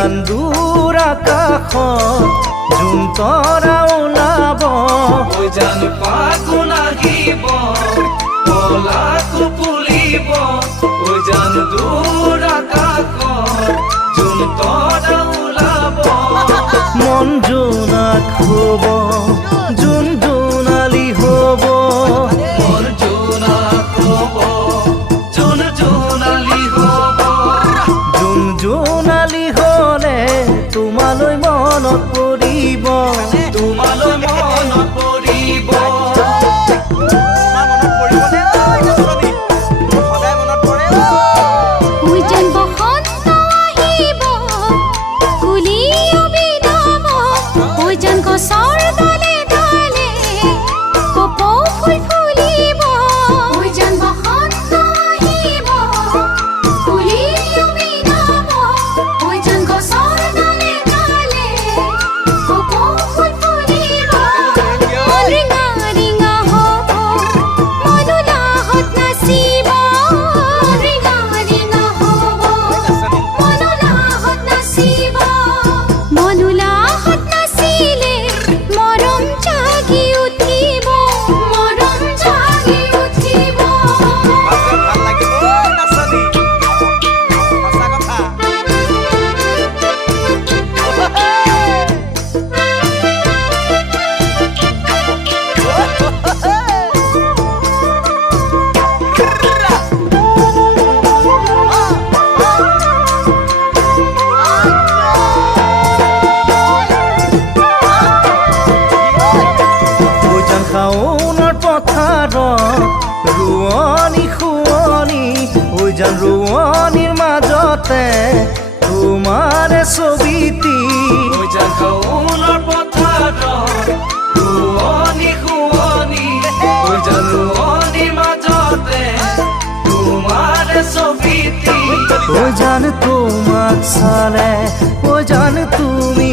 জান দূৰ আকাশত জোন তৰা ওলাব ঐ জান ফাগুন আহিব পলাক ফুলিব ঐ জান দূৰ আকাশত জোন তৰা ওলাব মন জোনাক হ'ব জোন জোনালী হ'ব মন জোনাক হ'ব জোন জোনালী হ'ব জোন জোনালী হ'লে তোমালৈ মনত পৰিব তোমালৈ মনত পৰিব উজান বসন্ত আহিব কুলি অবিনব উজান গছৰ ডালে ডালে কপৌ ফুল ফুলিব উজান বসন্ত আহিব কুলি অবিনব উজান গছৰ ডালে ডালে কপৌ ফুল ফুলিব মন ৰিঙা ৰিঙা হ'ব মনুলাহত নাচিব ৰিঙা ৰিঙা হ'ব মনুলাহত নাচিব মনুলাহত নাচিলে মৰম জাগি উঠিব মৰম জাগি উঠিব উজান শাওনৰ পথাৰত ৰোৱনী শুৱনি উজান ৰোৱনীৰ মাজতে তোমাৰে ছবিটি ঐ জান শাওনৰ পথাৰত ৰোৱনী শুৱনি ঐ জান ৰোৱনীৰ মাজতে তোমাৰ ছবিটি ও জান তোমাক চালে ও জান তুমি